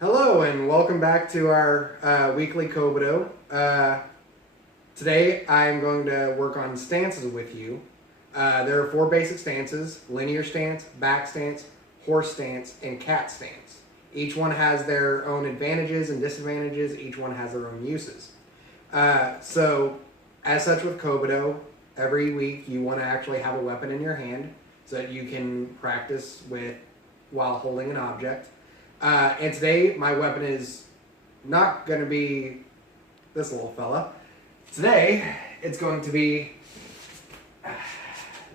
Hello and welcome back to our weekly Kobudo. Today I'm going to work on stances with you. There are 4 basic stances: linear stance, back stance, horse stance, and cat stance. Each one has their own advantages and disadvantages. Each one has their own uses. So as such with Kobudo, every week you want to actually have a weapon in your hand so that you can practice with while holding an object. And today, my weapon is not going to be this little fella. Today, it's going to be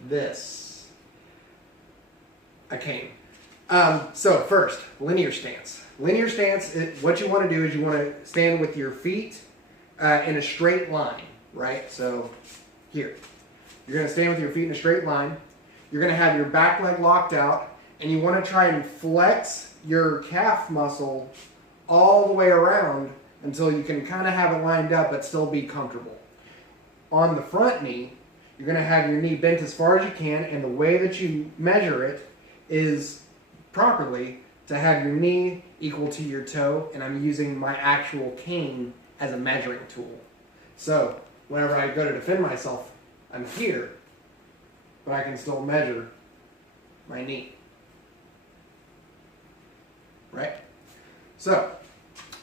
this. A cane. So first, linear stance. Linear stance, what you want to do is you want to stand with your feet in a straight line, right? So here. You're going to stand with your feet in a straight line. You're going to have your back leg locked out, and you want to try and flex your calf muscle all the way around until you can kind of have it lined up but still be comfortable. On the front knee, you're going to have your knee bent as far as you can, and the way that you measure it is properly to have your knee equal to your toe, and I'm using my actual cane as a measuring tool. So whenever I go to defend myself, I'm here, but I can still measure my knee. Right? So,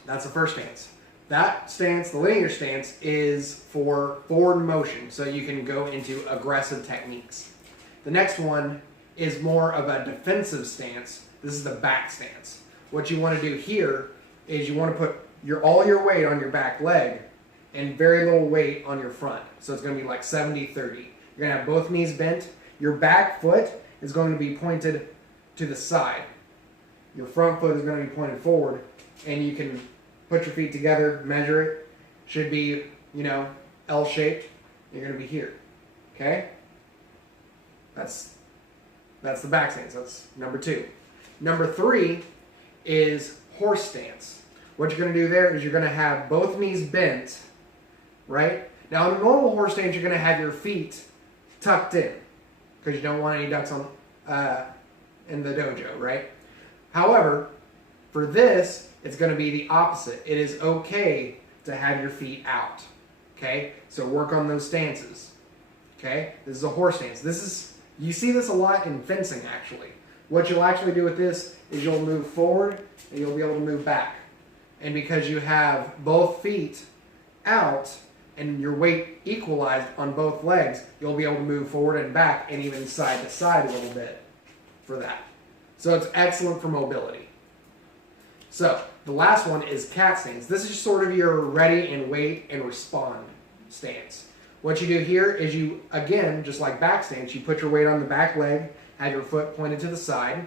that's the first stance. That stance, the linear stance, is for forward motion, so you can go into aggressive techniques. The next one is more of a defensive stance. This is the back stance. What you want to do here is you want to put all your weight on your back leg and very little weight on your front. So it's going to be like 70-30. You're going to have both knees bent. Your back foot is going to be pointed to the side. Your front foot is going to be pointed forward, and you can put your feet together, measure it. Should be, L-shaped. You're going to be here. Okay? That's the back stance. That's number 2. Number 3 is horse stance. What you're going to do there is you're going to have both knees bent, right? Now, in a normal horse stance, you're going to have your feet tucked in because you don't want any ducks on in the dojo, right? However, for this, it's going to be the opposite. It is okay to have your feet out. Okay? So work on those stances. Okay? This is a horse stance. You see this a lot in fencing, actually. What you'll actually do with this is you'll move forward and you'll be able to move back. And because you have both feet out and your weight equalized on both legs, you'll be able to move forward and back and even side to side a little bit for that. So it's excellent for mobility. So the last one is cat stance. This is just sort of your ready and wait and respond stance. What you do here is you, again, just like back stance, you put your weight on the back leg, have your foot pointed to the side,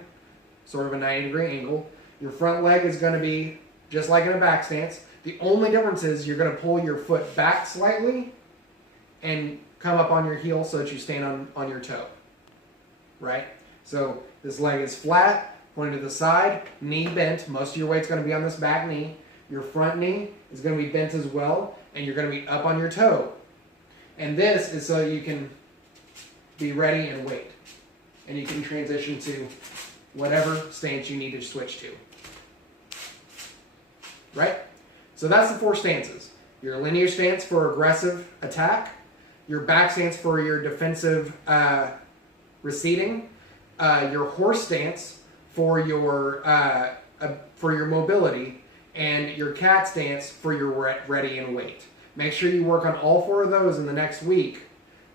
sort of a 90-degree angle. Your front leg is going to be just like in a back stance. The only difference is you're going to pull your foot back slightly and come up on your heel so that you stand on your toe. Right? So this leg is flat, pointed to the side, knee bent. Most of your weight's going to be on this back knee. Your front knee is going to be bent as well, and you're going to be up on your toe. And this is so you can be ready and wait. And you can transition to whatever stance you need to switch to. Right? So that's the 4 stances. Your linear stance for aggressive attack, your back stance for your defensive receding, your horse stance for your mobility, and your cat stance for your ready and wait. Make sure you work on all 4 of those in the next week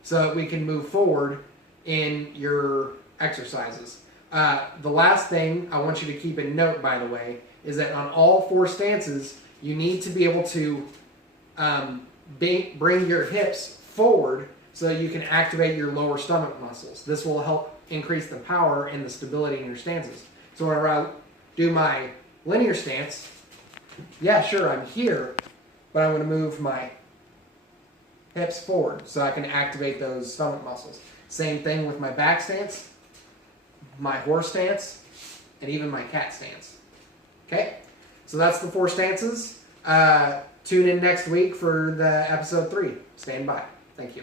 so that we can move forward in your exercises. The last thing I want you to keep in note, by the way, is that on all 4 stances, you need to be able to bring your hips forward so that you can activate your lower stomach muscles. This will help increase the power and the stability in your stances. So whenever I do my linear stance, yeah, sure, I'm here, but I'm going to move my hips forward so I can activate those stomach muscles. Same thing with my back stance, my horse stance, and even my cat stance. Okay? So that's the 4 stances. Tune in next week for the episode 3. Stand by. Thank you.